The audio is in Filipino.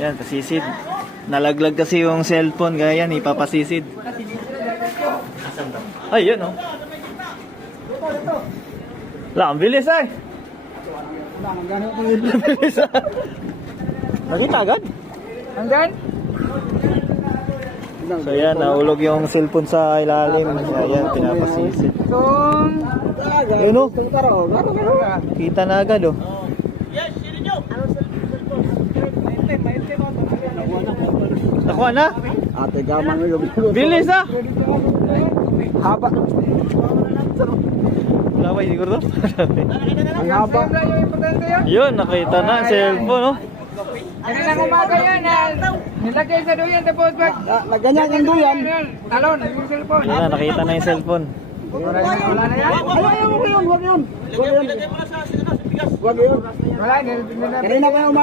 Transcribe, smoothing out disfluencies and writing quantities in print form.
Yan, pasisid. Nalaglag kasi yung cellphone, kaya yan, ipapasisid. Ay, yun oh. Ang bilis ay. Bilis ah. Nakita agad? Hanggang? So yan, nahulog yung cellphone sa ilalim. Kaya yan, pinapasisid. Yun oh. Kita na agad oh. Nakuha na? Ate gaman mo yung Bilis ah! haba. Wala ba siguro to? Ang haba. Yun, nakita na ang cellphone oh. Kanilang umaga yan. Nilagay sa duyan tapos wag. Ganyan yung duyan. Talon, yung cellphone. Yun na, nakita na yung cellphone. Wala na yan? Wag yun. Wag yun. Wag yun. Wala, kanina pa yung